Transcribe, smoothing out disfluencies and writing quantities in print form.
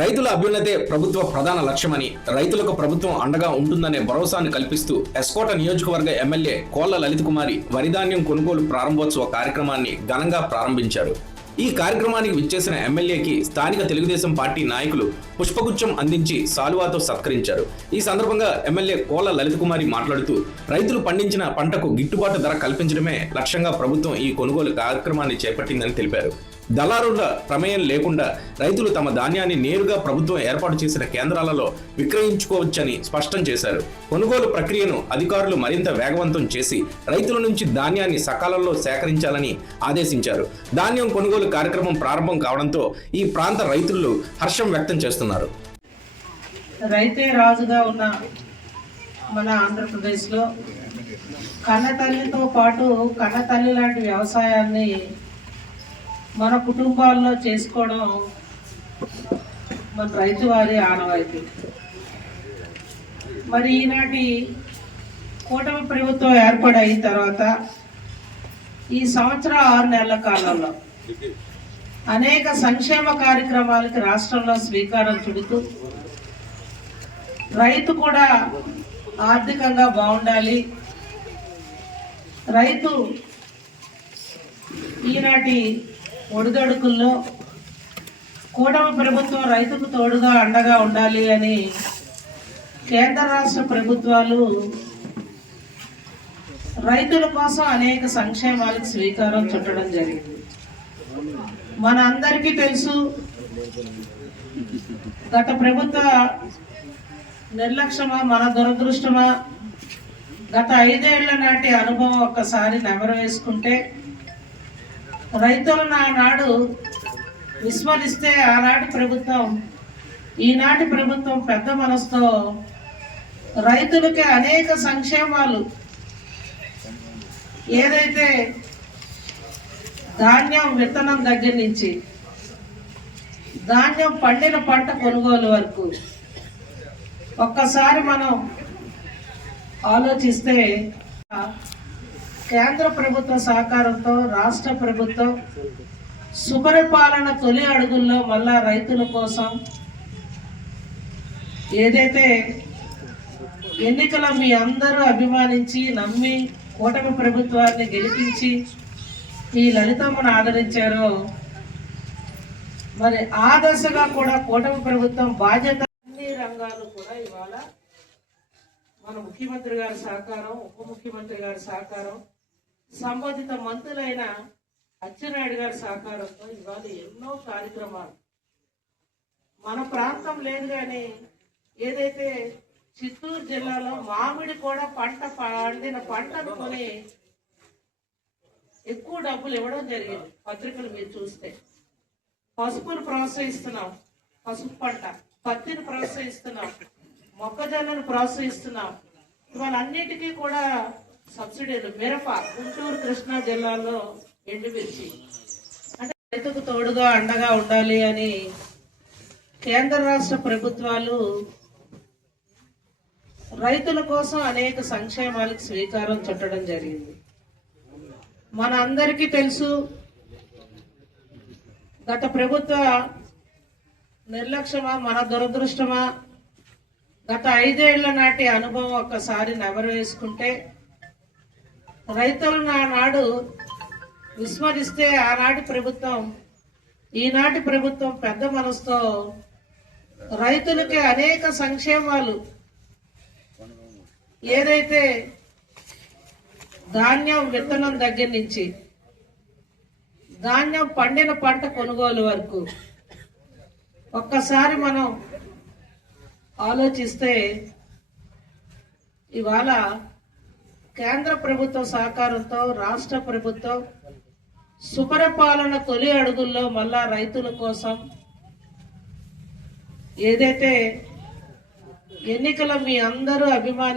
రైతుల అభ్యున్నతే ప్రభుత్వ ప్రధాన లక్ష్యమని, రైతులకు ప్రభుత్వం అండగా ఉంటుందనే భరోసాను కల్పిస్తూ ఎస్కోట నియోజకవర్గ ఎమ్మెల్యే కోళ్ల లలిత కుమారి వరిధాన్యం కొనుగోలు ప్రారంభోత్సవ కార్యక్రమాన్ని ఘనంగా ప్రారంభించారు. ఈ కార్యక్రమానికి విచ్చేసిన ఎమ్మెల్యేకి స్థానిక తెలుగుదేశం పార్టీ నాయకులు పుష్పగుచ్చం అందించి సాలువాతో సత్కరించారు. ఈ సందర్భంగా ఎమ్మెల్యే కోళ్ల లలిత కుమారి మాట్లాడుతూ, రైతులు పండించిన పంటకు గిట్టుబాటు ధర కల్పించడమే లక్ష్యంగా ప్రభుత్వం ఈ కొనుగోలు కార్యక్రమాన్ని చేపట్టిందని తెలిపారు. దళారుల ప్రమేయం లేకుండా రైతులు తమ ధాన్యాన్ని నేరుగా ప్రభుత్వం ఏర్పాటు చేసిన కేంద్రాలలో విక్రయించుకోవచ్చని స్పష్టం చేశారు. కొనుగోలు ప్రక్రియను అధికారులు మరింత వేగవంతం చేసి రైతుల నుంచి ధాన్యాన్ని సకాలంలో సేకరించాలని ఆదేశించారు. ధాన్యం కొనుగోలు కార్యక్రమం ప్రారంభం కావడంతో ఈ ప్రాంత రైతులు హర్షం వ్యక్తం చేస్తున్నారు. రైతే రాజుగా ఉన్న మన ఆంధ్రప్రదేశ్లో కన్నతల్లితో పాటు కన్నతల్లి లాంటి వ్యవసాయాన్ని మన కుటుంబాల్లో చేసుకోవడం మన రైతు వారి ఆనవాయితీ. మరి ఈనాటి కూటమి ప్రభుత్వం ఏర్పడిన తర్వాత ఈ సంవత్సరం 6 నెలల కాలంలో అనేక సంక్షేమ కార్యక్రమాలకి రాష్ట్రంలో శ్రీకారం చుడుతూ రైతు కూడా ఆర్థికంగా బాగుండాలి, రైతు ఈనాటి ఒడిదొడుకుల్లో కూటమి ప్రభుత్వం రైతుకు తోడుగా అండగా ఉండాలి అని కేంద్ర రాష్ట్ర ప్రభుత్వాలు రైతుల కోసం అనేక సంక్షేమాలకు శ్రీకారం చుట్టడం జరిగింది. మన అందరికీ తెలుసు, గత ప్రభుత్వ నిర్లక్ష్యమా మన దురదృష్టమా, గత 5 ఏళ్ల నాటి అనుభవం ఒక్కసారి నెమరు వేసుకుంటే రైతులను ఆనాడు విస్మరిస్తే ఆనాటి ప్రభుత్వం ఈనాటి ప్రభుత్వం పెద్ద మనసుతో రైతులకి అనేక సంక్షేమాలు, ఏదైతే ధాన్యం విత్తనం దగ్గర నుంచి ధాన్యం పండిన పంట కొనుగోలు వరకు ఒక్కసారి మనం ఆలోచిస్తే కేంద్ర ప్రభుత్వ సహకారంతో రాష్ట్ర ప్రభుత్వం సుపరిపాలన తొలి అడుగుల్లో మళ్ళా రైతుల కోసం ఏదైతే ఎన్నికల మీ అందరూ అభిమానించి నమ్మి కూటమి ప్రభుత్వాన్ని గెలిపించి ఈ లలితమ్మను ఆదరించారో, మరి ఆ దశగా కూడా కూటమి ప్రభుత్వం బాధ్యత అన్ని రంగాలు కూడా ఇవాళ మన ముఖ్యమంత్రి గారి సహకారం, ఉప ముఖ్యమంత్రి గారి సహకారం, సంబంధిత మంత్రులైన అచ్చెన్నాయుడు గారి సహకారంతో ఇవాళ ఎన్నో కార్యక్రమాలు మన ప్రాంతం లేదు. కానీ ఏదైతే చిత్తూరు జిల్లాలో మామిడి కూడా పండిన పంటను కొని ఎక్కువ డబ్బులు ఇవ్వడం జరిగింది. పత్రికలు మీరు చూస్తే పసుపును ప్రోత్సహిస్తున్నాం, పసుపు పంట, పత్తిని ప్రోత్సహిస్తున్నాం, మొక్కజొన్నను ప్రోత్సహిస్తున్నాం. ఇవాళ అన్నిటికీ కూడా సబ్సిడీలు, మిరప, గుంటూరు కృష్ణా జిల్లాలో ఎండుమిర్చి, అంటే రైతుకు తోడుగా అండగా ఉండాలి అని కేంద్ర రాష్ట్ర ప్రభుత్వాలు రైతుల కోసం అనేక సంక్షేమాలకు శ్రీకారం చుట్టడం జరిగింది. మన అందరికీ తెలుసు, గత ప్రభుత్వ నిర్లక్ష్యమా మన దురదృష్టమా, గత 5 ఏళ్ల నాటి అనుభవం ఒక్కసారి నెమరు వేసుకుంటే రైతులను ఆనాడు విస్మరిస్తే ఆనాటి ప్రభుత్వం ఈనాటి ప్రభుత్వం పెద్ద మనసుతో రైతులకి అనేక సంక్షేమాలు, ఏదైతే ధాన్యం విత్తనం దగ్గర నుంచి ధాన్యం పండిన పంట కొనుగోలు వరకు ఒక్కసారి మనం ఆలోచిస్తే ఇవాళ కేంద్ర ప్రభుత్వ సహకారంతో రాష్ట్ర ప్రభుత్వం సుపరిపాలన తొలి అడుగుల్లో మళ్ళా రైతుల కోసం ఏదైతే ఎన్నికల మీ అందరూ అభిమాని